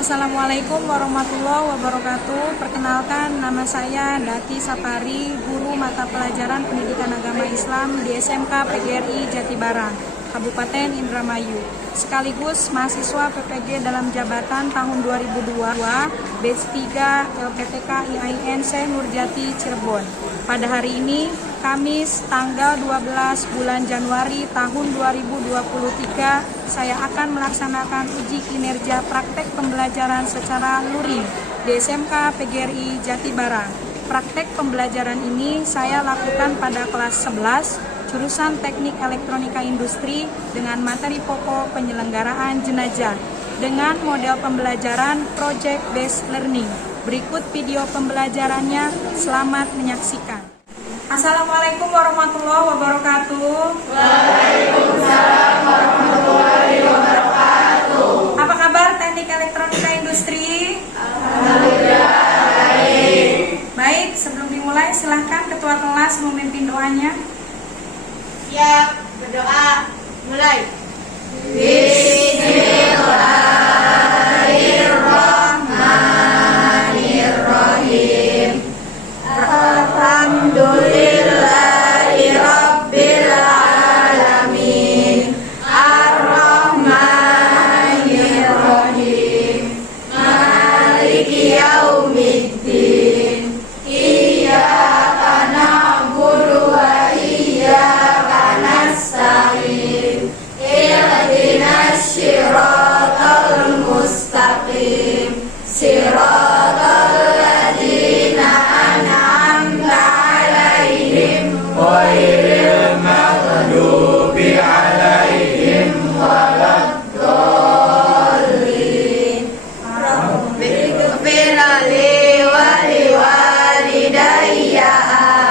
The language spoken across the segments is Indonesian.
Assalamualaikum warahmatullahi wabarakatuh. Perkenalkan, nama saya Dati Sapari, guru mata pelajaran Pendidikan Agama Islam di SMK PGRI Jatibarang, Kabupaten Indramayu. Sekaligus mahasiswa PPG dalam jabatan tahun 2002, batch 3 LPTK IAIN Syekh Nurjati Cirebon. Pada hari ini, Kamis tanggal 12 bulan Januari tahun 2023, saya akan melaksanakan uji kinerja praktek pembelajaran secara luring di SMK PGRI Jatibarang. Praktek pembelajaran ini saya lakukan pada kelas 11, jurusan Teknik Elektronika Industri dengan materi pokok penyelenggaraan jenazah dengan model pembelajaran Project Based Learning. Berikut video pembelajarannya, selamat menyaksikan. Assalamualaikum warahmatullahi wabarakatuh. Waalaikumsalam warahmatullahi wabarakatuh. Apa kabar Teknik Elektronika Industri? Alhamdulillah baik. Baik, sebelum dimulai silahkan Ketua Kelas memimpin doanya. Siap, berdoa. Mulai. Bismillahirrahmanirrahim. Alhamdulillahi Rabbil Alamin. Ar-Rahmanir-Rahim. Maliki Yaumiddin. Iyyaka na'budu wa iyyaka nasta'in. Ihdinas siratal mustaqim. Siratal ladzina an'amta 'alaihim ghairil maghdubi 'alaihim waladdallin. Rabbighfir li wa liwalidayya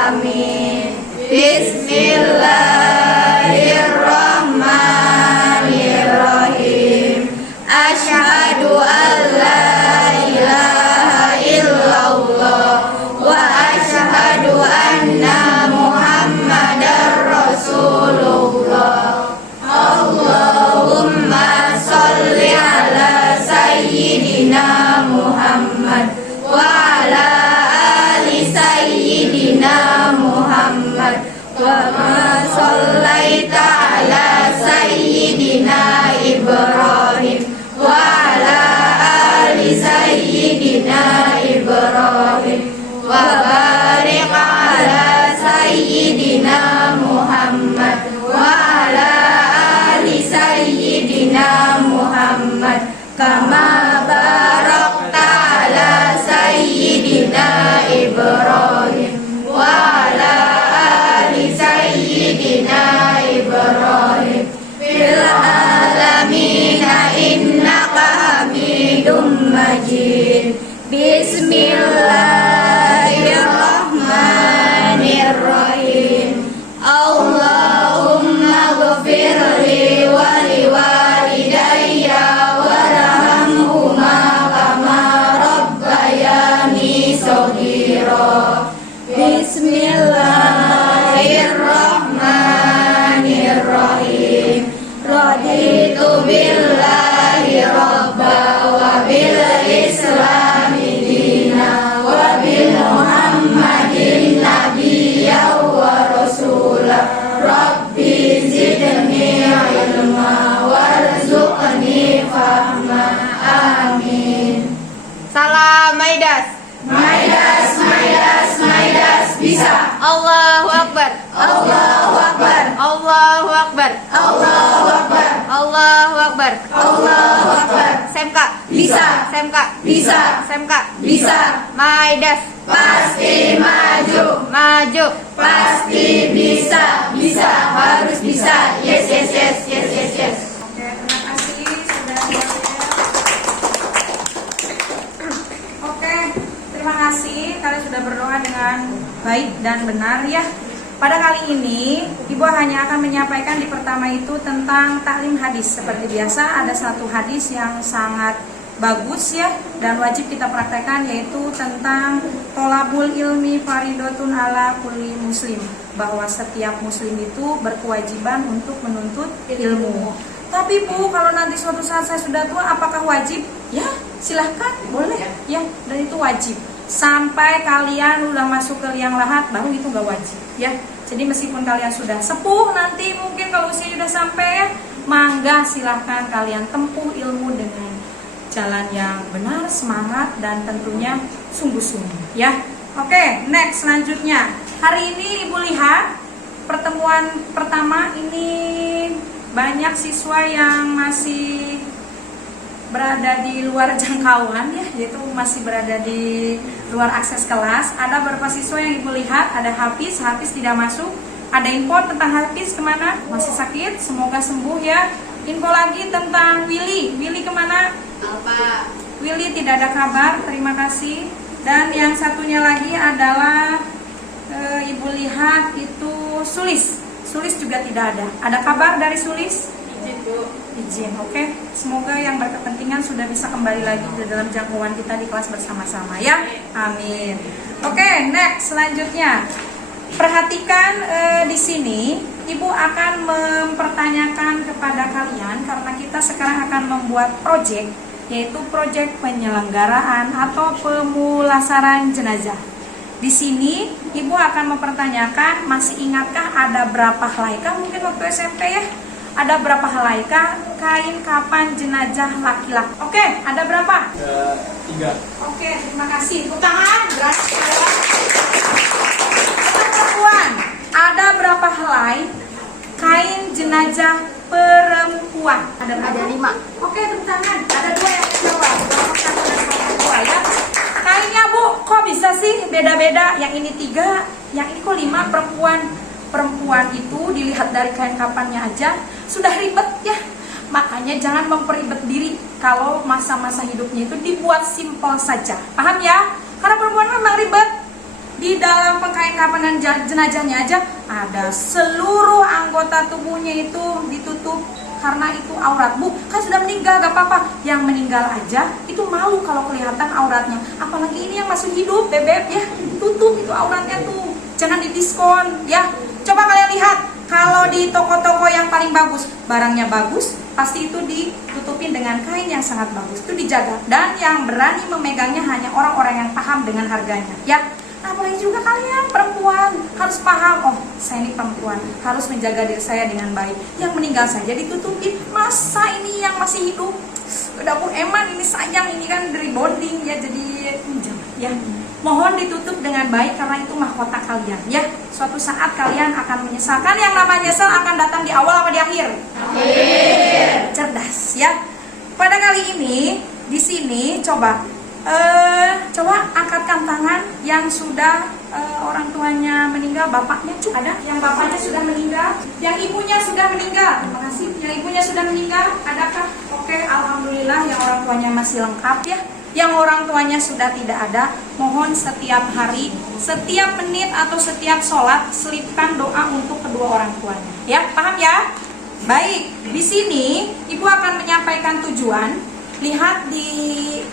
amin. Bismillahirrahmanirrahim. Asyhadu an la ilaha illallah wa asyhadu anna Muhammadar Rasulullah. Allahumma sholli ala sayyidina Muhammad wa ala ali sayyidina Muhammad wa ma shallaita ala sayyidina Ibrahim wa ala ali sayyidina Ibrahim wa barik ala sayyidina Muhammad wa ala ali sayyidina Muhammad kama barakta ala sayyidina Ibrahim wa ala ali sayyidina Ibrahim fil alamin innaka Hamidum Majid. Bismillahirrahmanirrahim. Allahumma ghfir li wa liwalidayya warhamhuma kama rabbayani shaghira. Bismillahirrahmanirrahim. Raditu billahi rabba wa bil islami dina wa bil muhammadin nabiyya wa rasula. Rabbi zidni ilma warzuqni fahma. Amin. Salam Maidas. Maidas, Maidas, Maidas bisa. Allahu Akbar. Allahu Akbar. Allahu Akbar. Allahu Akbar. Allahu Akbar. Allahu Akbar. Semka bisa. Semka bisa. Semka bisa. Maidas pasti maju. Maju pasti bisa. Bisa harus bisa. Yes yes yes yes yes yes. Oke, terima kasih sudah hadir. Oke, terima kasih kalian sudah berdoa dengan baik dan benar ya. Pada kali ini, Ibu hanya akan menyampaikan di pertama itu tentang taklim hadis. Seperti biasa, ada satu hadis yang sangat bagus ya dan wajib kita praktekkan, yaitu tentang tolabul ilmi faridotun ala kulli muslim, bahwa setiap muslim itu berkewajiban untuk menuntut ilmu. Tapi Bu, kalau nanti suatu saat saya sudah tua, apakah wajib? Ya, silahkan boleh ya, dan itu wajib. Sampai kalian udah masuk ke liang lahat baru itu nggak wajib ya. Jadi meskipun kalian sudah sepuh, nanti mungkin kalau usianya udah sampai, mangga silahkan kalian tempuh ilmu dengan jalan yang benar, semangat, dan tentunya sungguh-sungguh ya. Oke, next selanjutnya. Hari ini Ibu lihat pertemuan pertama ini banyak siswa yang masih berada di luar jangkauan ya, yaitu masih berada di luar akses kelas. Ada beberapa siswa yang Ibu lihat, ada Hafiz tidak masuk. Ada info tentang Hafiz kemana? Masih sakit, semoga sembuh ya. Info lagi tentang Willy kemana? Alfa. Willy tidak ada kabar, terima kasih. Dan yang satunya lagi adalah Ibu lihat itu Sulis juga tidak ada. Ada kabar dari Sulis? Izin, Bu. Izin, oke. Semoga yang berkepentingan sudah bisa kembali lagi ke dalam jangkauan kita di kelas bersama-sama ya. Amin. Oke, next selanjutnya. Perhatikan di sini, Ibu akan mempertanyakan kepada kalian karena kita sekarang akan membuat proyek, yaitu proyek penyelenggaraan atau pemulasaran jenazah. Di sini Ibu akan mempertanyakan, masih ingatkah ada berapa helai? Mungkin waktu SMP ya. Ada berapa helai kain kapan jenazah laki-laki? Oke, ada berapa? 3. Oke, terima kasih. Tepuk tangan. Perempuan, ada berapa helai kain jenazah perempuan? Ada 5. Oke, tepuk tangan. Ada 2 yang menjawab. Nomor 1 dan nomor 2 ya. Kainnya Bu, kok bisa sih beda-beda? Yang ini 3, yang ini kok 5 perempuan. Perempuan itu dilihat dari kain kapannya aja sudah ribet ya. Makanya jangan memperibet diri. Kalau masa-masa hidupnya itu dibuat simpel saja. Paham ya? Karena perempuan memang ribet. Di dalam pengkain kapanan jenazahnya aja ada seluruh anggota tubuhnya itu ditutup karena itu aurat. Bu, kan sudah meninggal gak apa-apa. Yang meninggal aja itu malu kalau kelihatan auratnya. Apalagi ini yang masih hidup, bebek ya. Tutup itu auratnya tuh. Jangan didiskon ya. Coba kalian lihat, kalau di toko-toko yang paling bagus, barangnya bagus, pasti itu ditutupin dengan kain yang sangat bagus. Itu dijaga. Dan yang berani memegangnya hanya orang-orang yang paham dengan harganya ya. Nah, apalagi juga kalian perempuan harus paham, oh saya ini perempuan, harus menjaga diri saya dengan baik. Yang meninggal saja ditutupin, masa ini yang masih hidup? Udah Bu Eman ini sayang, ini kan dari bonding ya, jadi jangan ya. Mohon ditutup dengan baik karena itu mahkota kalian ya. Suatu saat kalian akan menyesalkan, yang namanya nyesal akan datang di awal apa di akhir? Akhir. Cerdas ya. Pada kali ini di sini coba angkatkan tangan yang sudah orang tuanya meninggal, bapaknya ada yang bapaknya sudah meninggal, yang ibunya sudah meninggal. Terima kasih. Yang ibunya sudah meninggal, adakah? Oke, alhamdulillah yang orang tuanya masih lengkap ya. Yang orang tuanya sudah tidak ada, mohon setiap hari, setiap menit atau setiap sholat selipkan doa untuk kedua orang tuanya. Ya, paham ya? Baik, di sini Ibu akan menyampaikan tujuan. Lihat di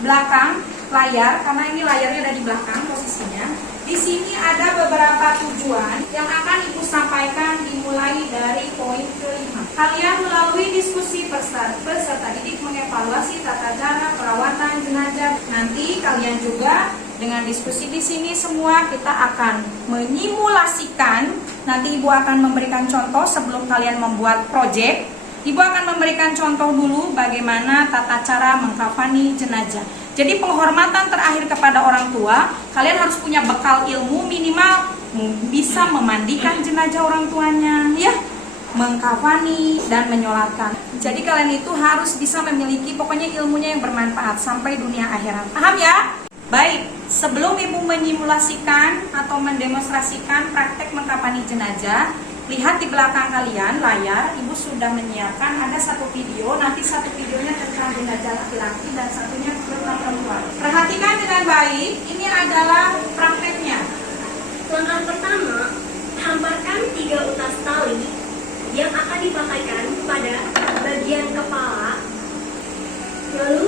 belakang layar, karena ini layarnya ada di belakang posisinya. Di sini ada beberapa tujuan yang akan Ibu sampaikan, dimulai dari poin ke-5. Kalian melalui diskusi peserta didik mengevaluasi tata cara perawatan jenazah. Nanti kalian juga dengan diskusi di sini semua kita akan menyimulasikan. Nanti Ibu akan memberikan contoh sebelum kalian membuat proyek. Ibu akan memberikan contoh dulu bagaimana tata cara mengkafani jenazah. Jadi penghormatan terakhir kepada orang tua, kalian harus punya bekal ilmu minimal bisa memandikan jenazah orang tuanya, ya, mengkafani dan menyolatkan. Jadi kalian itu harus bisa memiliki pokoknya ilmunya yang bermanfaat sampai dunia akhirat. Paham ya? Baik, sebelum Ibu menyimulasikan atau mendemonstrasikan praktek mengkafani jenazah, lihat di belakang kalian layar, Ibu sudah menyiapkan ada satu video, nanti satu videonya tentang jenazah laki-laki dan satunya tentang perempuan. Perhatikan dengan baik, ini adalah prakteknya. Langkah pertama, hamparkan 3 utas tali yang akan dipakaikan pada bagian kepala, lalu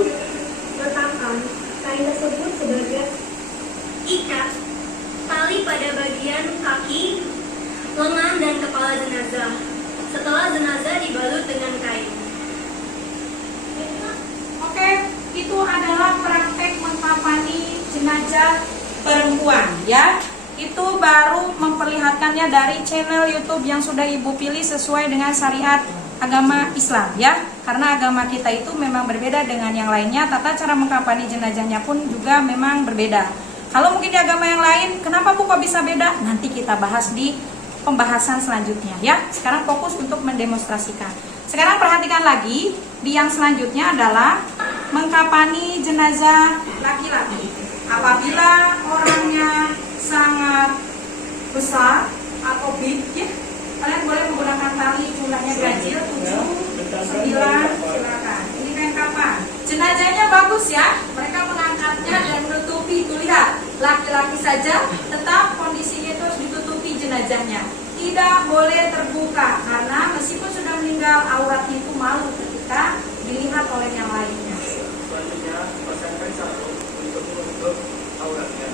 letakkan kain tersebut sebagai ikat tali pada bagian kaki, lengan dan kepala jenazah. Setelah jenazah dibalut dengan kain. Oke, itu adalah jenazah perempuan ya. Itu baru memperlihatkannya dari channel YouTube yang sudah Ibu pilih sesuai dengan syariat agama Islam ya. Karena agama kita itu memang berbeda dengan yang lainnya, tata cara mengkafani jenazahnya pun juga memang berbeda. Kalau mungkin di agama yang lain, kenapa Bu kok bisa beda? Nanti kita bahas di pembahasan selanjutnya ya. Sekarang fokus untuk mendemonstrasikan. Sekarang perhatikan lagi, di yang selanjutnya adalah mengkafani jenazah laki-laki. Apabila orangnya sangat besar atau big ya, kalian boleh menggunakan tali jumlahnya ganjil 7, 9, silakan. Ini kain kapan? Jenazahnya bagus ya, mereka mengangkatnya dan menutupi. Itu lihat, laki-laki saja tetap kondisinya itu harus ditutupi jenazahnya. Tidak boleh terbuka karena meskipun sudah meninggal auratnya itu malu ketika dilihat oleh yang lainnya. Selanjutnya pasangkan sarung untuk menutup auratnya.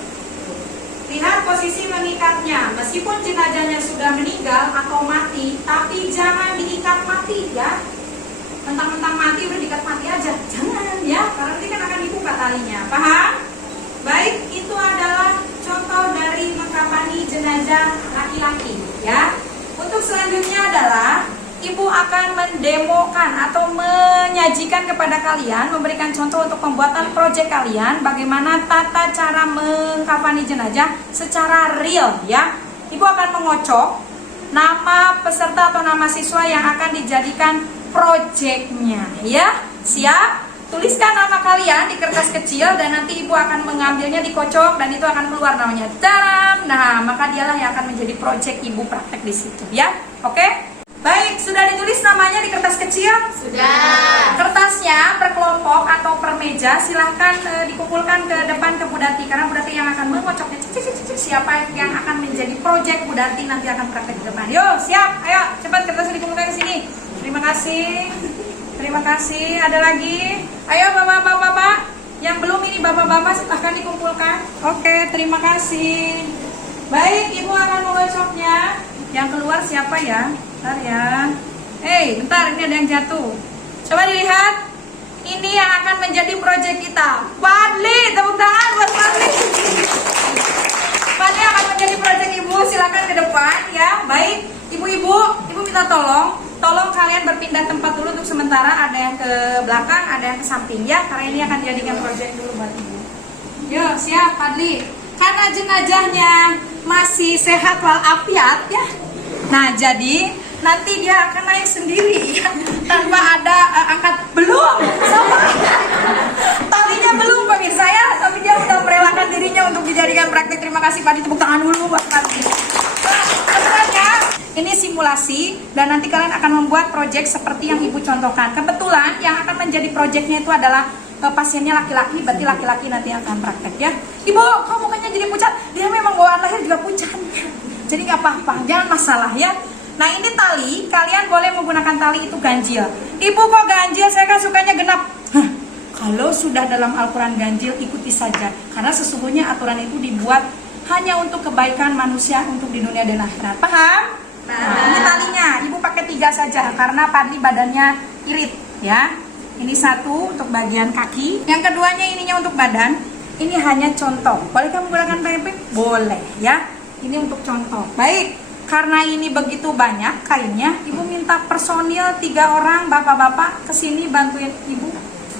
Lihat posisi mengikatnya. Meskipun jenazahnya sudah meninggal atau mati, tapi jangan diikat mati ya. Mentang-mentang mati udah diikat mati aja, jangan ya, karena nanti kan akan dibuka talinya. Paham? Baik, itu adalah contoh dari mengkafani jenazah laki-laki ya. Untuk selanjutnya adalah Ibu akan mendemokan atau menyajikan kepada kalian, memberikan contoh untuk pembuatan proyek kalian, bagaimana tata cara mengkafani jenazah secara real ya. Ibu akan mengocok nama peserta atau nama siswa yang akan dijadikan proyeknya ya. Siap? Tuliskan nama kalian di kertas kecil dan nanti Ibu akan mengambilnya, dikocok dan itu akan keluar namanya. Taram. Nah, maka dialah yang akan menjadi proyek Ibu praktek di situ ya. Oke? Baik, sudah ditulis namanya di kertas kecil? Sudah. Kertasnya per kelompok atau per meja silahkan dikumpulkan ke depan ke Bu Dati, karena Bu Dati yang akan mengocoknya. Siapa yang akan menjadi proyek Bu Dati nanti akan praktek di depan. Yuk, siap. Ayo, cepat kertasnya dikumpulkan ke sini. Terima kasih. Terima kasih. Ada lagi? Ayo bapak-bapak. Yang belum ini bapak-bapak silahkan dikumpulkan. Oke, terima kasih. Baik, Ibu akan mengocoknya. Yang keluar siapa ya? Bentar ya. Bentar, ini ada yang jatuh. Coba dilihat. Ini yang akan menjadi proyek kita. Fadli, tepuk tangan buat Fadli. Fadli akan menjadi proyek Ibu. Silakan ke depan ya. Baik, ibu-ibu, Ibu minta tolong kalian berpindah tempat dulu untuk sementara. Ada yang ke belakang, ada yang ke samping ya. Karena ini akan dijadikan proyek dulu buat Ibu. Yuk, siap Fadli. Karena jenazahnya masih sehat walafiat ya. Nah, jadi nanti dia akan naik sendiri ya, tanpa ada angkat belum sama talinya belum pemirsa ya, tapi dia sudah merelakan dirinya untuk dijadikan praktik. Terima kasih Pak, tepuk tangan dulu buat Pak. Sebenarnya ini simulasi dan nanti kalian akan membuat proyek seperti yang Ibu contohkan. Kebetulan yang akan menjadi proyeknya itu adalah pasiennya laki-laki, berarti laki-laki nanti akan praktek ya. Ibu, kok mukanya jadi pucat? Dia memang bawaan lahir juga pucat. Jadi nggak apa-apa, jangan masalah ya. Nah, ini tali, kalian boleh menggunakan tali itu ganjil. Ibu kok ganjil, saya kan sukanya genap. Kalau sudah dalam Al-Quran ganjil, ikuti saja. Karena sesungguhnya aturan itu dibuat hanya untuk kebaikan manusia, untuk di dunia dan akhirat. Paham? Nah, ini talinya, Ibu pakai 3 saja, karena Fadli badannya irit ya. Ini 1 untuk bagian kaki, yang keduanya ininya untuk badan. Ini hanya contoh. Bolehkah menggunakan pempek? Boleh ya. Ini untuk contoh. Baik, karena ini begitu banyak kainnya, Ibu minta personil 3 orang bapak-bapak kesini bantuin Ibu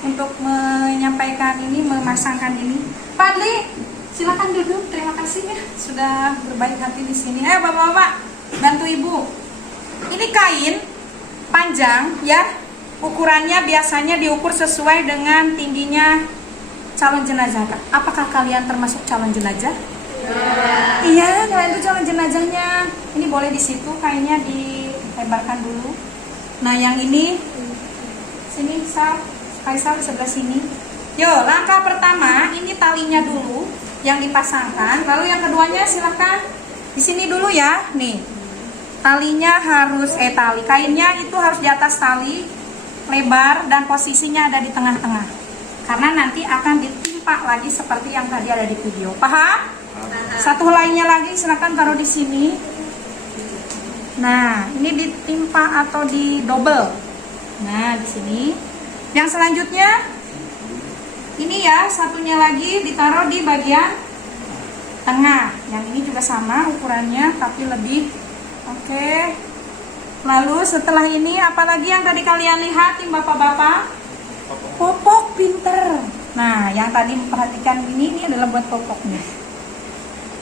untuk menyampaikan ini, memasangkan ini. Fadli, silakan duduk. Terima kasih ya sudah berbaik hati di sini. Ayo bapak-bapak, bantu Ibu. Ini kain panjang ya. Ukurannya biasanya diukur sesuai dengan tingginya calon jenazah. Apakah kalian termasuk calon jenazah? Iya, kalian itu calon jenazahnya. Ini boleh di situ kainnya dilebarkan dulu. Nah, yang ini sini Faisal sebelah sini. Yo, langkah pertama ini talinya dulu yang dipasangkan. Lalu yang keduanya silakan di sini dulu ya. Nih, talinya harus tali kainnya itu harus di atas tali, lebar dan posisinya ada di tengah-tengah. Karena nanti akan ditimpa lagi seperti yang tadi ada di video. Paham? Satu lainnya lagi silakan taruh di sini. Nah, ini ditimpa atau di double. Nah, di sini. Yang selanjutnya ini ya, satunya lagi ditaruh di bagian tengah. Yang ini juga sama ukurannya tapi lebih. Oke. Lalu setelah ini apalagi yang tadi kalian lihat tim bapak-bapak? Popok pinter. Nah, yang tadi memperhatikan ini adalah buat popoknya.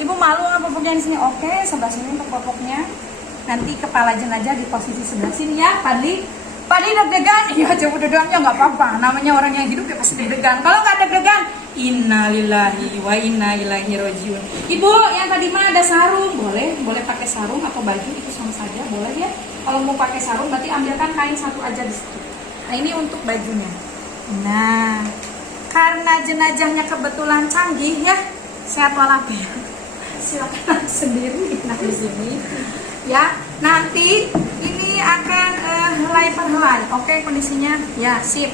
Ibu malu nggak popoknya di sini? Oke, sebelah sini untuk popoknya. Nanti kepala jenazah di posisi sebelah sini ya, Padli. Padli deg-degan? Iya, coba deg-degannya nggak apa-apa. Namanya orang yang hidup ya pasti deg-degan. Kalau nggak deg-degan, innalillahi wa inna ilaihi rajiun. Ibu, yang tadi mah ada sarung, boleh pakai sarung atau baju itu sama saja, boleh ya. Kalau mau pakai sarung berarti ambilkan kain satu aja di situ. Nah, ini untuk bajunya. Nah, karena jenazahnya kebetulan canggih ya, sehat walafiat. Silakan sendiri nah di sini. Ya, nanti ini akan helai per helai. Oke, kondisinya ya sip.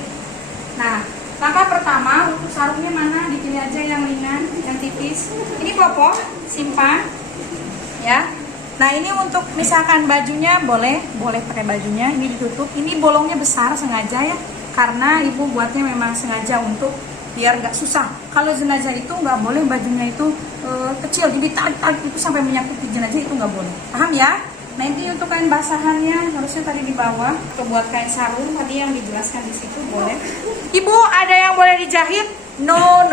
Nah, langkah pertama untuk sarungnya mana? Dipilih aja yang ringan, yang tipis. Ini popok, simpan. Ya. Nah, ini untuk misalkan bajunya boleh pakai bajunya. Ini ditutup. Ini bolongnya besar sengaja ya, karena ibu buatnya memang sengaja untuk biar nggak susah. Kalau jenazah itu nggak boleh bajunya itu kecil, jadi tarik itu sampai menyakiti jenazah itu nggak boleh. Paham ya? Nah, ini untuk kain basahannya harusnya tadi di bawah. Untuk buat kain sarung tadi yang dijelaskan di situ boleh. Ibu, ada yang boleh dijahit? No.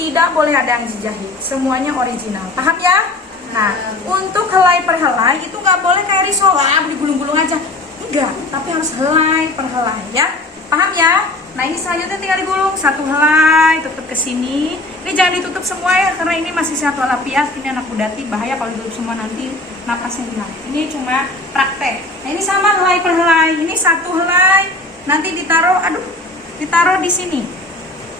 Tidak boleh ada yang dijahit. Semuanya original. Paham ya? Nah, untuk helai per helai itu nggak boleh kayak risola digulung-gulung aja. Enggak, tapi harus helai per helai ya. Paham ya? Nah, ini selanjutnya tinggal digulung satu helai, tutup ke sini. Ini jangan ditutup semua ya, karena ini masih sehat walafiat. Ini anak budati, bahaya kalau ditutup semua nanti napasnya hilang. Ini cuma praktek. Nah, ini sama helai per helai. Ini satu helai, nanti ditaruh di sini,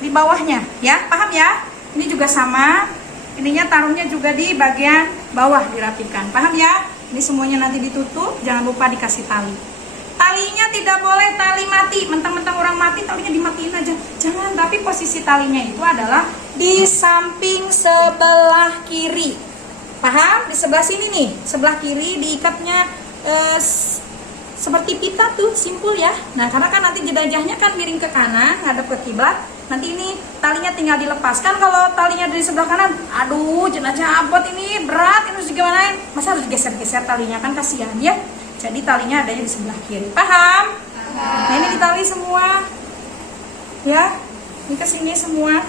di bawahnya ya. Paham ya? Ini juga sama. Ininya taruhnya juga di bagian bawah dirapikan. Paham ya? Ini semuanya nanti ditutup, jangan lupa dikasih tali. Talinya tidak boleh tali mati, mentang-mentang orang mati talinya dimatiin aja. Jangan, tapi posisi talinya itu adalah di samping sebelah kiri. Paham? Di sebelah sini nih, sebelah kiri diikatnya seperti pita tuh, simpul ya. Nah, karena kan nanti jenazahnya kan miring ke kanan, ngadep ke kiblat. Nanti ini talinya tinggal dilepaskan. Kalau talinya dari sebelah kanan, aduh jenazah abot ini berat, ini harus gimana? Masa harus geser-geser talinya, kan kasihan ya. Jadi talinya adanya di sebelah kiri. Paham? Nah, ini ditali semua. Ya. Ini ke sini semua.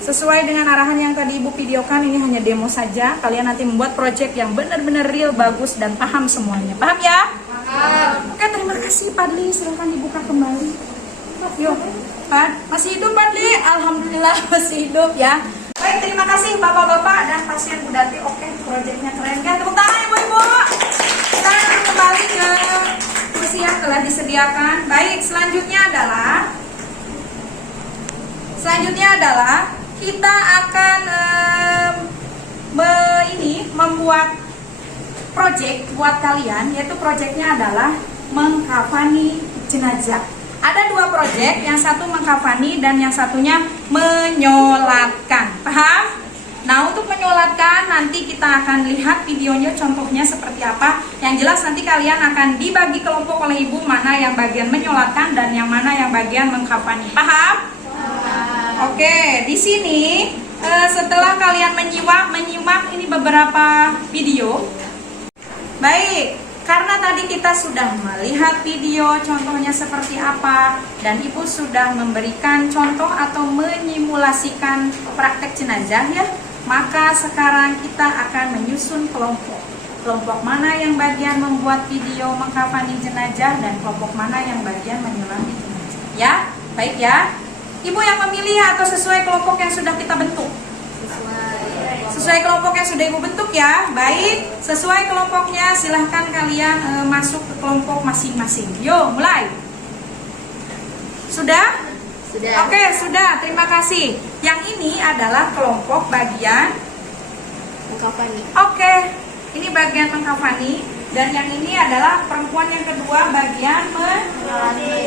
Sesuai dengan arahan yang tadi Ibu videokan, ini hanya demo saja. Kalian nanti membuat project yang benar-benar real, bagus dan paham semuanya. Paham ya? Paham. Oke, terima kasih Padli. Silahkan dibuka kembali. Yuk. Masih hidup Padli? Alhamdulillah masih hidup ya. Baik, terima kasih Bapak-bapak dan pasien Budati. Oke, projectnya keren kan? Tepuk tangan Ibu-ibu. Kita kembali ke kursi yang telah disediakan. Baik, selanjutnya adalah kita akan membuat project buat kalian, yaitu projectnya adalah mengkafani jenazah. Ada dua project, yang satu mengkafani dan yang satunya menyolatkan. Paham? Nah, untuk menyolatkan nanti kita akan lihat videonya, contohnya seperti apa. Yang jelas nanti kalian akan dibagi kelompok oleh ibu, mana yang bagian menyolatkan dan yang mana yang bagian mengkafani. Paham? Oke, di sini setelah kalian menyimak ini beberapa video. Baik, karena tadi kita sudah melihat video contohnya seperti apa dan ibu sudah memberikan contoh atau menyimulasikan praktek jenazah ya. Maka sekarang kita akan menyusun kelompok. Kelompok mana yang bagian membuat video mengkafani jenazah dan kelompok mana yang bagian menyelami jenazah. Ya, baik ya. Ibu yang memilih atau sesuai kelompok yang sudah kita bentuk? Sesuai kelompok yang sudah ibu bentuk ya. Baik, sesuai kelompoknya silahkan kalian masuk ke kelompok masing-masing. Yuk, mulai. Sudah? Sudah. Oke, sudah. Terima kasih. Yang ini adalah kelompok bagian mengkafani. Oke, ini bagian mengkafani dan yang ini adalah perempuan yang kedua bagian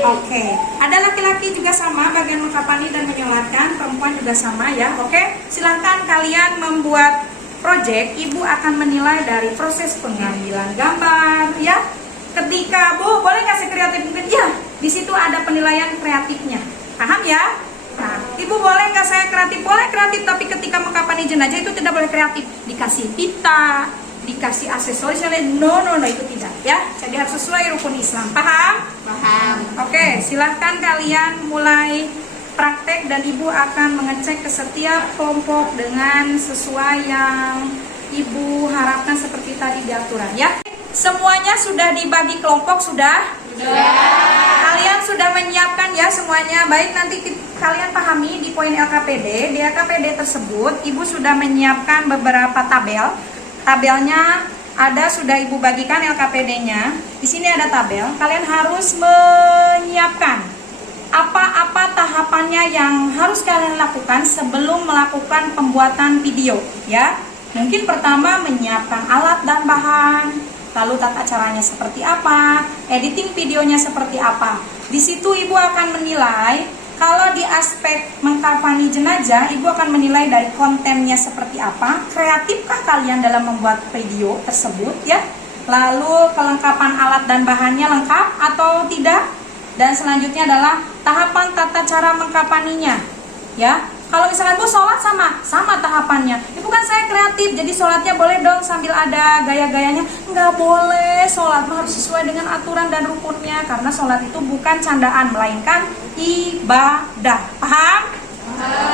Oke. Ada laki-laki juga sama bagian mengkafani dan menyolatkan, perempuan juga sama ya. Oke, silahkan kalian membuat project. Ibu akan menilai dari proses pengambilan gambar ya. Ketika Bu, boleh nggak sih kreatif mungkin? Ya, di situ ada penilaian kreatifnya. Paham ya? Nah, Ibu boleh nggak saya kreatif? Boleh kreatif, tapi ketika mengkafani jenazah itu tidak boleh kreatif. Dikasih pita, dikasih aksesoris yang lain. No, itu tidak ya. Jadi harus sesuai rukun Islam. Paham? Paham. Oke, silahkan kalian mulai praktek dan Ibu akan mengecek ke setiap kelompok dengan sesuai yang Ibu harapkan seperti tadi di aturan ya. Semuanya sudah dibagi kelompok sudah? Kalian sudah menyiapkan ya semuanya. Baik, nanti kalian pahami di poin LKPD. Di LKPD tersebut Ibu sudah menyiapkan beberapa tabel. Tabelnya ada, sudah Ibu bagikan LKPD-nya. Di sini ada tabel. Kalian harus menyiapkan apa-apa tahapannya yang harus kalian lakukan sebelum melakukan pembuatan video ya. Mungkin pertama menyiapkan alat dan bahan, lalu tata caranya seperti apa, editing videonya seperti apa. Di situ Ibu akan menilai, kalau di aspek mengkafani jenazah, Ibu akan menilai dari kontennya seperti apa, kreatifkah kalian dalam membuat video tersebut ya. Lalu kelengkapan alat dan bahannya lengkap atau tidak. Dan selanjutnya adalah tahapan tata cara mengkafaninya ya. Kalau misalkan Bu sholat sama tahapannya. Ibu kan saya kreatif, jadi sholatnya boleh dong sambil ada gaya-gayanya. Nggak boleh, sholat harus sesuai dengan aturan dan rukunnya. Karena sholat itu bukan candaan, melainkan ibadah. Paham?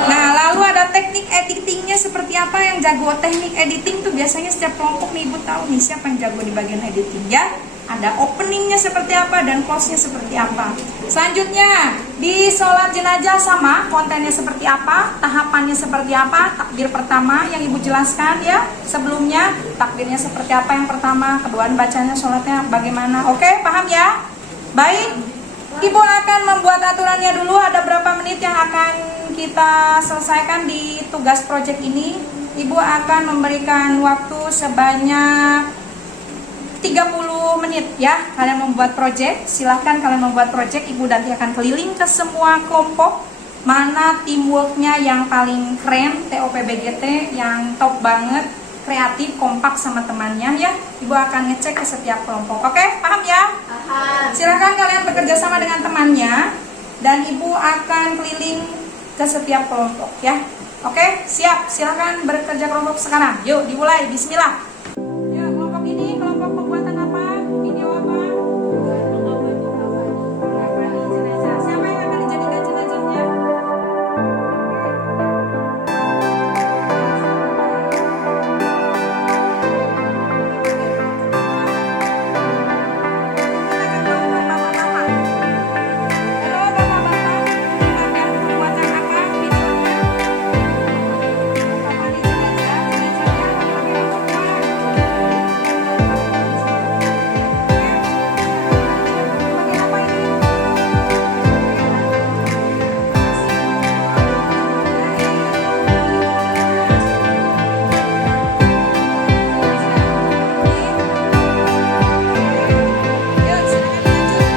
Nah, lalu ada teknik editingnya seperti apa. Yang jago teknik editing tuh biasanya setiap kelompok nih Ibu tahu nih siapa yang jago di bagian editing ya. Ada openingnya seperti apa dan close-nya seperti apa. Selanjutnya di sholat jenazah sama, kontennya seperti apa, tahapannya seperti apa. Takbir pertama yang Ibu jelaskan ya sebelumnya, takbirnya seperti apa yang pertama, kedua bacanya sholatnya bagaimana. Oke, paham ya? Baik, Ibu akan membuat aturannya dulu. Ada berapa menit yang akan kita selesaikan di tugas project ini. Ibu akan memberikan waktu sebanyak 30 menit ya. Kalian membuat project, silahkan kalian membuat project. Ibu nanti akan keliling ke semua kelompok, mana teamworknya yang paling keren, TOPBGT yang top banget, kreatif, kompak sama temannya ya. Ibu akan ngecek ke setiap kelompok. Oke, paham ya? Paham. Silahkan kalian bekerja sama dengan temannya, dan Ibu akan keliling ke setiap kelompok ya. Oke, siap. Silahkan bekerja kelompok sekarang. Yuk, dimulai. Bismillah. Ya, kelompok ini kelompok pembuatan apa? Video apa? Mengkafani jenazah. Siapa yang akan dijadikan jenazahnya? Halo bapak-bapak, di bagian pembuatan apa videonya? Mengkafani jenazah, jenazahnya pakai apa? Pakai apa ini? Yuk, silakan lanjut.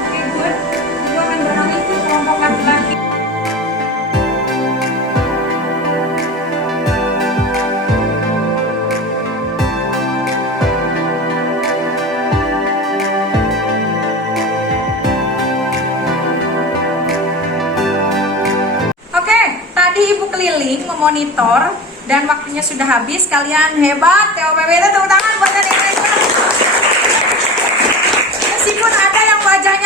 Oke, good. Ibu akan beralih ke kelompok laki-laki. Oke, tadi Ibu keliling memonitor dan waktunya sudah habis. Kalian hebat, TOPBGT, tepuk tangan buat kalian.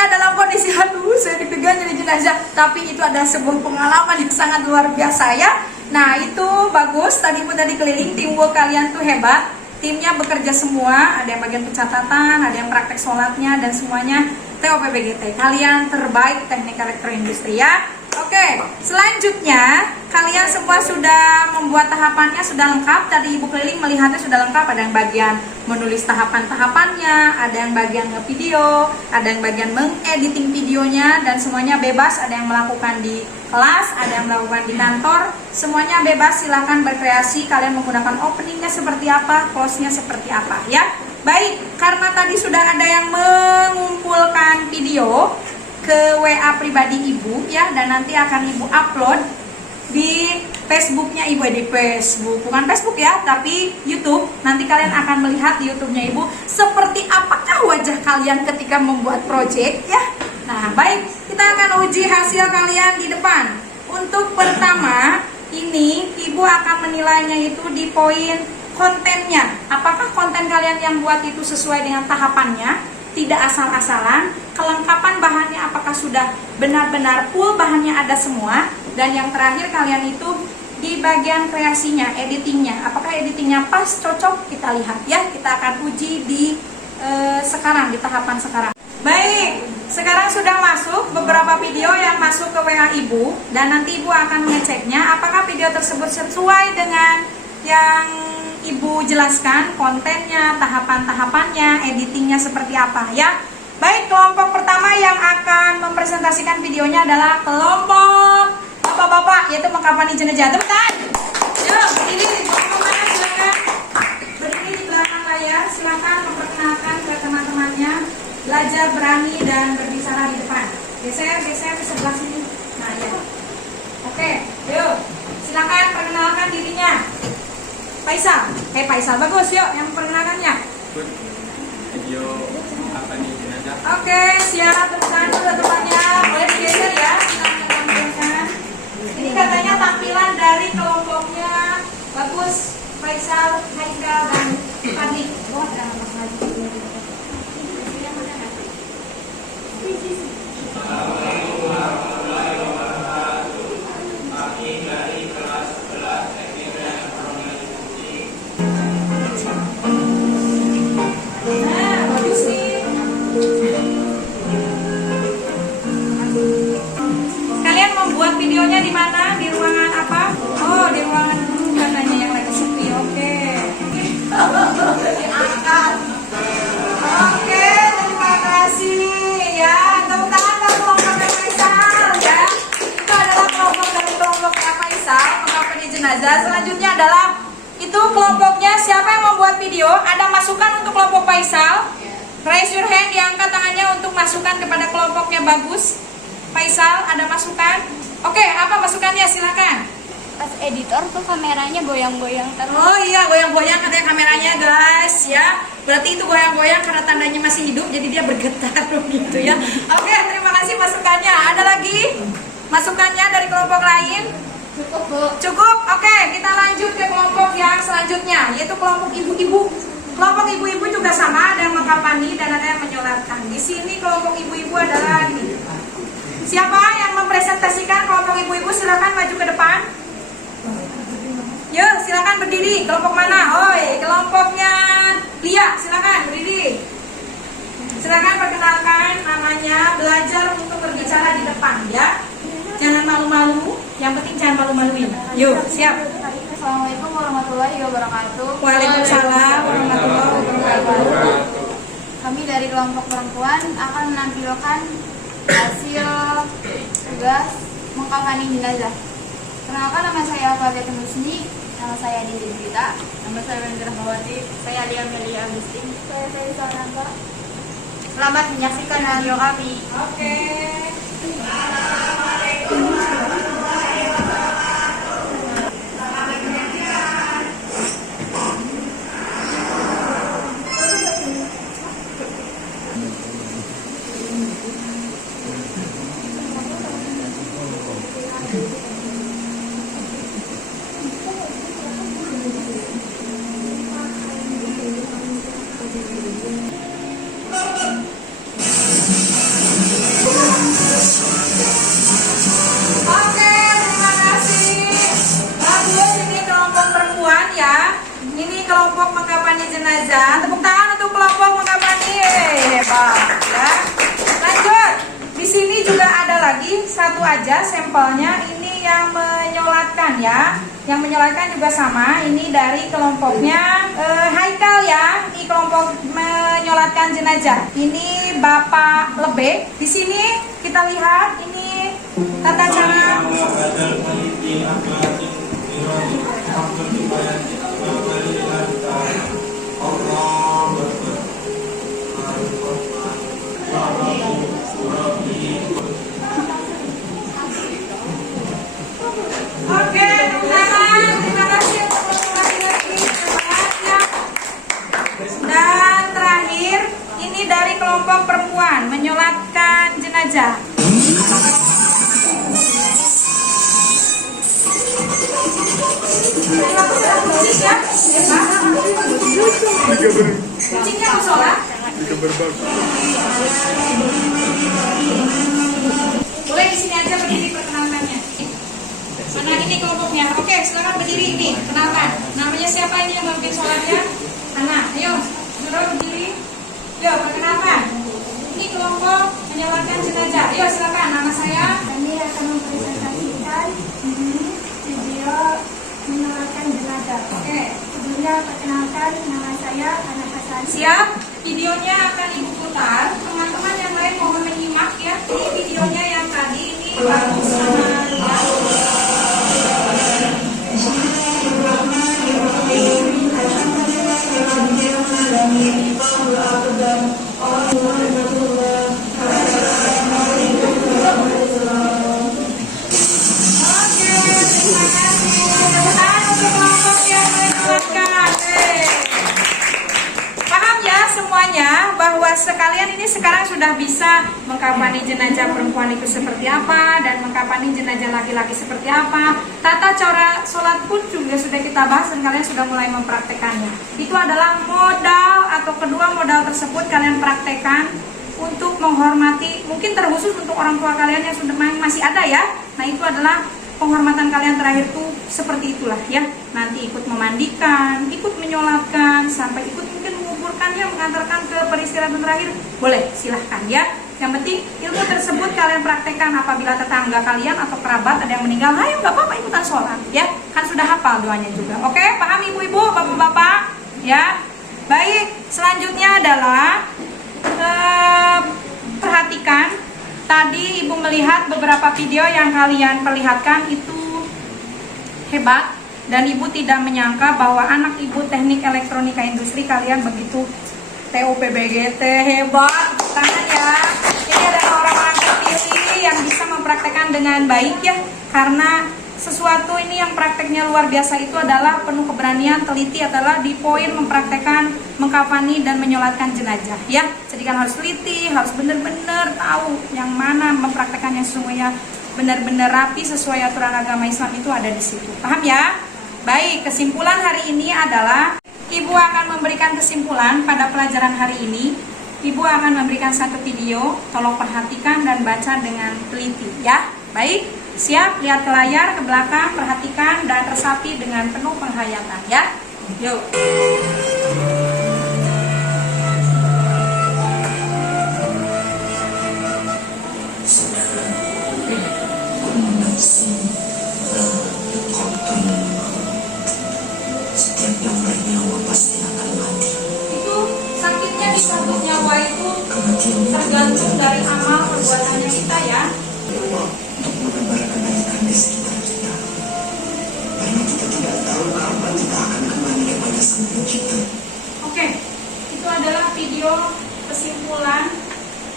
jenazahnya dalam kondisi aduh saya deg-degan jadi jenazah, tapi itu adalah sebuah pengalaman yang sangat luar biasa ya. Nah itu bagus, tadi keliling, teamwork kalian tuh hebat, timnya bekerja semua, ada yang bagian pencatatan, ada yang praktek sholatnya, dan semuanya TOPBGT, kalian terbaik teknik elektroindustri ya. Oke, selanjutnya kalian semua sudah membuat tahapannya, sudah lengkap. Tadi Ibu keliling melihatnya sudah lengkap. Ada yang bagian menulis tahapan-tahapannya, ada yang bagian nge-video, ada yang bagian mengediting videonya, dan semuanya bebas. Ada yang melakukan di kelas, ada yang melakukan di kantor. Semuanya bebas, silahkan berkreasi. Kalian menggunakan openingnya seperti apa, close-nya seperti apa ya. Baik, karena tadi sudah ada yang mengumpulkan video ke WA pribadi Ibu ya, dan nanti akan Ibu upload di Facebooknya Ibu, di Facebook, bukan Facebook ya, tapi YouTube. Nanti kalian akan melihat di YouTube-nya Ibu seperti apakah wajah kalian ketika membuat project ya. Nah baik, kita akan uji hasil kalian di depan. Untuk pertama ini Ibu akan menilainya itu di poin kontennya. Apakah konten kalian yang buat itu sesuai dengan tahapannya, tidak asal-asalan, kelengkapan bahannya apakah sudah benar-benar full, bahannya ada semua, dan yang terakhir kalian itu di bagian kreasinya, editingnya, apakah editingnya pas, cocok, kita lihat ya. Kita akan uji di sekarang, di tahapan sekarang. Baik, sekarang sudah masuk beberapa video yang masuk ke WA Ibu, dan nanti Ibu akan mengeceknya apakah video tersebut sesuai dengan yang Ibu jelaskan, kontennya, tahapan-tahapannya, editingnya seperti apa ya. Baik, kelompok pertama yang akan mempresentasikan videonya adalah kelompok bapak-bapak, yaitu mengkampani jenazah. Tepuk tangan. Yuk, berdiri di kelompok mana silakan. Berdiri di belakang layar, silakan memperkenalkan ke teman-temannya. Belajar berani dan berbicara di depan. Geser ke sebelah sini. Nah ya. Oke, yuk. Silakan perkenalkan dirinya. Faisal, Faisal, bagus, yuk yang perkenalkannya. Video apa nih jenazah? Oke, siap, teman temannya boleh digeser ya, kita tampilkan. Ini katanya tampilan dari kelompoknya bagus, Faisal, Haikal, dan Fadli. Oh, ada Mas Fadli. Videonya di mana? Di ruangan apa? Oh, di ruangan guru katanya yang lagi sepi. Oke. Oke, terima kasih ya. Tepuk tangan buat kelompoknya Faisal ya. Itu adalah kelompok dari kelompoknya Faisal, mengkampani jenazah. Selanjutnya adalah itu kelompoknya siapa yang membuat video? Ada masukan untuk kelompok Faisal? Raise your hand, diangkat tangannya untuk masukan kepada kelompoknya bagus. Faisal, ada masukan? Oke, apa masukannya? Silakan. Pas editor tuh kameranya goyang-goyang terus. Oh iya, goyang-goyang katanya kameranya guys ya. Berarti itu goyang-goyang karena tandanya masih hidup, jadi dia bergetar gitu ya. Oke, terima kasih masukannya. Ada lagi masukannya dari kelompok lain? Cukup, Bu. Cukup? Oke, kita lanjut ke kelompok yang selanjutnya, yaitu kelompok ibu-ibu. Kelompok ibu-ibu juga sama, ada yang mengkampani dan ada yang menyolatkan. Di sini kelompok ibu-ibu adalah ini. Siapa yang mempresentasikan kelompok ibu-ibu? Silakan maju ke depan. Yuk, silakan berdiri. Kelompok mana? Oi, kelompoknya Lia. Silakan berdiri. Silakan perkenalkan namanya. Belajar untuk berbicara di depan ya. Jangan malu-malu. Yang penting jangan malu-maluin. Yuk, siap. Assalamualaikum warahmatullahi wabarakatuh. Waalaikumsalam warahmatullahi wabarakatuh. Kami dari kelompok perempuan akan menampilkan hasil tugas mengkampani jenazah. Kenalkan, nama saya Fabiatun Husni, nama saya Dinda Gita, nama saya Wendra Rahmawati, saya Lia Melia Agustin, saya Faisal Nanda. Selamat menyaksikan video kami. Oke. kelompok mengkafani jenazah. Tepuk tangan untuk kelompok mengkafani. Hebat ya. Lanjut. Di sini juga ada lagi satu aja sampelnya. Ini yang menyolatkan ya. Yang menyolatkan juga sama. Ini dari kelompoknya Haikal ya. Ini kelompok menyolatkan jenazah. Ini Bapak Lebe. Di sini kita lihat ini tata cara. Oke, teman-teman, terima kasih untuk laki-laki ya. Dan terakhir, ini dari kelompok perempuan menyolatkan jenazah. Kucingnya mau sholat? Boleh di sini aja berdiri perkenalkannya. Mana ini kelompoknya? Oke, silakan berdiri ini. Kenalkan. Namanya siapa ini yang memimpin sholatnya? Ana, ayo, suruh berdiri. Yuk, perkenalkan. Ini kelompok menyolatkan jenazah. Ayo, silakan. Nama saya. Kami akan mempresentasikan video menyolatkan jenazah. Oke, Sebelumnya perkenalkan, nama saya Ana Hasan. siap. Videonya akan Ibu putar. Teman-teman yang lain mohon menyimak ya. Ini videonya yang tadi ini bagus sama ya. Paham ya semuanya bahwa sekalian ini sekarang sudah bisa mengkafani jenazah perempuan itu seperti apa dan mengkafani jenazah laki-laki seperti apa. Tata cara sholat pun juga sudah kita bahas dan kalian sudah mulai mempraktekannya. Itu adalah modal atau kedua modal tersebut kalian praktekkan untuk menghormati, mungkin terkhusus untuk orang tua kalian yang sudah masih ada ya. Nah itu adalah penghormatan kalian terakhir tuh seperti itulah ya. Nanti ikut memandikan, ikut menyolatkan, sampai ikut mungkin menguburkannya, mengantarkan ke peristirahatan terakhir. Boleh, silahkan ya. Yang penting ilmu tersebut kalian praktekkan apabila tetangga kalian atau kerabat ada yang meninggal. Ayo nggak apa-apa ikutan sholat ya. Kan sudah hafal doanya juga. Oke, paham ibu-ibu, bapak-bapak? Ya. Baik, selanjutnya adalah perhatikan. Tadi ibu melihat beberapa video yang kalian perlihatkan itu hebat. Dan ibu tidak menyangka bahwa anak ibu teknik elektronika industri kalian begitu TUPBGT hebat. Tangan ya. Ini adalah orang-orang terpilih yang bisa mempraktekkan dengan baik ya. Karena sesuatu ini yang prakteknya luar biasa itu adalah penuh keberanian, teliti adalah di poin mempraktekkan, mengkafani dan menyolatkan jenazah ya. Jadi kan harus teliti, harus benar-benar tahu yang mana mempraktekkan yang sesungguhnya benar-benar rapi sesuai aturan agama Islam itu ada di situ. Paham ya? Baik, kesimpulan hari ini adalah ibu akan memberikan kesimpulan pada pelajaran hari ini. Ibu akan memberikan satu video, tolong perhatikan dan baca dengan teliti ya. Baik, siap, lihat ke layar, ke belakang, perhatikan dan resapi dengan penuh penghayatan ya. Yuk. Setiap yang bernyawa pasti akan mati. Itu sakitnya dicabut nyawa itu tergantung dari amal perbuatannya kita ya. Untuk menebar kebaikan di sekitar kita. Karena kita tidak tahu kapan kita akan kembali kepada Sang Pencipta. Oke, itu adalah video kesimpulan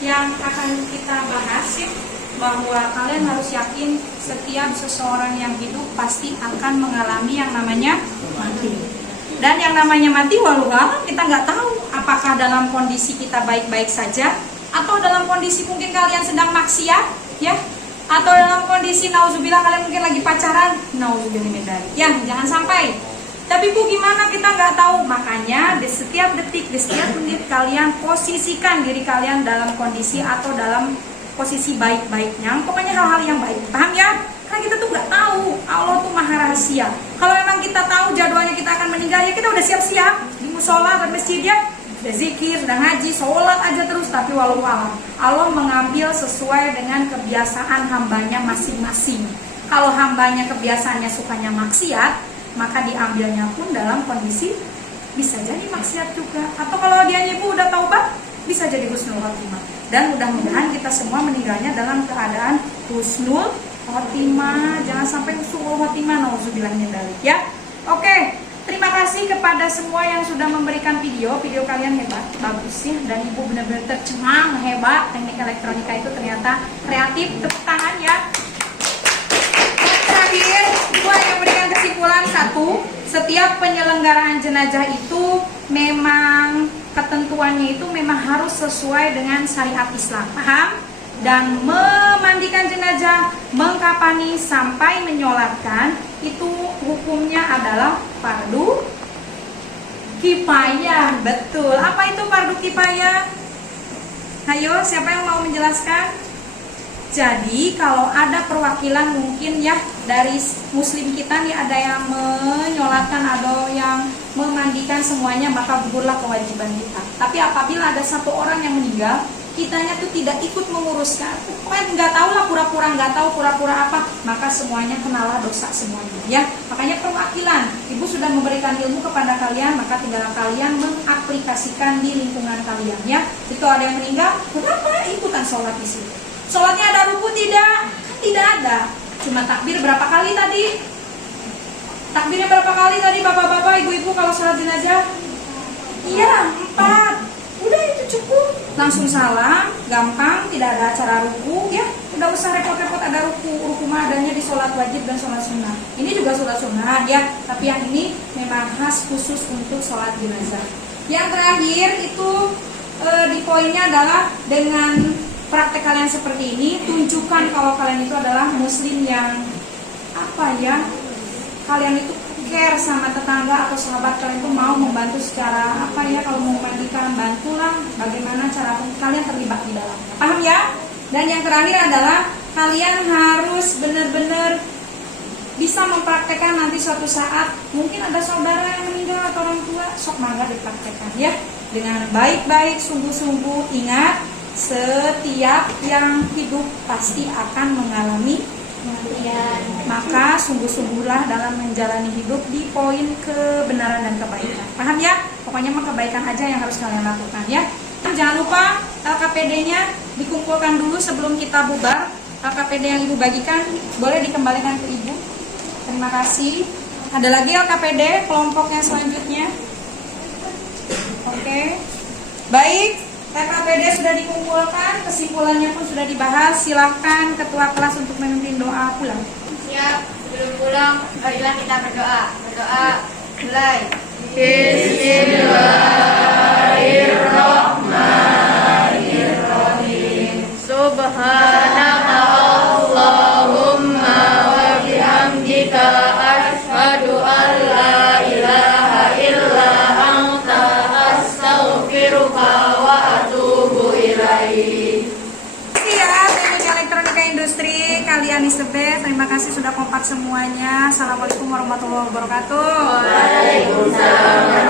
yang akan kita bahas ya. Bahwa kalian harus yakin setiap seseorang yang hidup pasti akan mengalami yang namanya mati. Dan yang namanya mati walau alam kita nggak tahu apakah dalam kondisi kita baik-baik saja atau dalam kondisi mungkin kalian sedang maksiat ya, atau dalam kondisi nauzubillah kalian mungkin lagi pacaran, nauzubillah min dzalik. Ya, jangan sampai. Tapi bu gimana kita nggak tahu, makanya di setiap detik, di setiap menit kalian posisikan diri kalian dalam kondisi atau dalam posisi baik-baiknya, pokoknya hal-hal yang baik. Paham ya? Karena kita tuh nggak tahu, Allah tuh maha rahasia. Kalau memang kita tahu jadwalnya kita akan meninggal, ya kita udah siap-siap di musola dan masjid ya, udah zikir, udah ngaji, sholat aja terus. Tapi walau alam, Allah mengambil sesuai dengan kebiasaan hambanya masing-masing. Kalau hambanya kebiasaannya sukanya maksiat, maka diambilnya pun dalam kondisi bisa jadi maksiat juga. Atau kalau dia ibu udah taubat, bisa jadi husnul khotimah. Dan mudah-mudahan kita semua meninggalnya dalam keadaan husnul khotimah, jangan sampai suul khotimah, nauzubillah min dzalik ya. Oke, terima kasih kepada semua yang sudah memberikan video kalian hebat, bagus ya, dan ibu benar-benar tercengang, hebat, teknik elektronika itu ternyata kreatif, tepuk tangan ya. Dan terakhir, ibu hanya memberikan kesimpulan satu, setiap penyelenggaraan jenazah itu memang ketentuannya itu memang harus sesuai dengan syariat Islam, paham? Dan memandikan jenazah, mengkafani sampai menyolatkan itu hukumnya adalah fardu kifayah. Betul. Apa itu fardu kifayah? Ayo, siapa yang mau menjelaskan? Jadi kalau ada perwakilan mungkin ya dari muslim kita nih, ada yang menyolatkan, ada yang memandikan semuanya, maka gugurlah kewajiban kita. Tapi apabila ada satu orang yang meninggal, kitanya tuh tidak ikut menguruskan, pokoknya nggak tahu lah, pura-pura nggak tahu, pura-pura apa, maka semuanya kenalah dosa semuanya ya. Makanya perwakilan, ibu sudah memberikan ilmu kepada kalian, maka tinggal kalian mengaplikasikan di lingkungan kalian ya. Jadi kalau ada yang meninggal, kenapa ikutan sholat di sini? Sholatnya ada ruku tidak? Tidak ada. Cuma takbir berapa kali tadi? Takbirnya berapa kali tadi bapak-bapak, ibu-ibu kalau sholat jenazah? Iya, 4. Udah itu cukup, langsung salam, gampang, tidak ada acara ruku ya, tidak usah repot-repot ada ruku mah adanya di sholat wajib dan sholat sunnah. Ini juga sholat sunnah ya, tapi yang ini memang khas khusus untuk sholat jenazah. Yang terakhir itu di poinnya adalah dengan praktek kalian seperti ini, tunjukkan kalau kalian itu adalah muslim yang apa ya, kalian itu care sama tetangga atau sahabat kalian itu mau membantu secara apa ya, kalau mau memandikan bantulah, bagaimana cara kalian terlibat di dalam, paham ya? Dan yang terakhir adalah kalian harus benar-benar bisa mempraktekkan nanti suatu saat mungkin ada saudara yang meninggal atau orang tua, sok mangga dipraktekkan ya dengan baik-baik, sungguh-sungguh. Ingat, setiap yang hidup pasti akan mengalami kematian. Maka sungguh-sungguhlah dalam menjalani hidup di poin kebenaran dan kebaikan. Paham ya? Pokoknya mah kebaikan aja yang harus kalian lakukan ya. Jangan lupa LKPD-nya dikumpulkan dulu sebelum kita bubar. LKPD yang ibu bagikan boleh dikembalikan ke ibu. Terima kasih. Ada lagi LKPD kelompok yang selanjutnya. Oke. Baik. LKPD sudah dikumpulkan, kesimpulannya pun sudah dibahas. Silahkan ketua kelas untuk memimpin doa pulang. Siap, sebelum pulang, marilah kita berdoa. Berdoa, mulai. Bismillahirrahmanirrahim. Subhanaka Allahumma wa bihamdika asyhadu an la ilaha illa anta astaghfiruka wa atubu ilaik. Siap, teknik elektronika industri kalian Isebet. Terima kasih sudah kompak semuanya. Assalamualaikum warahmatullahi wabarakatuh. Waalaikumsalam.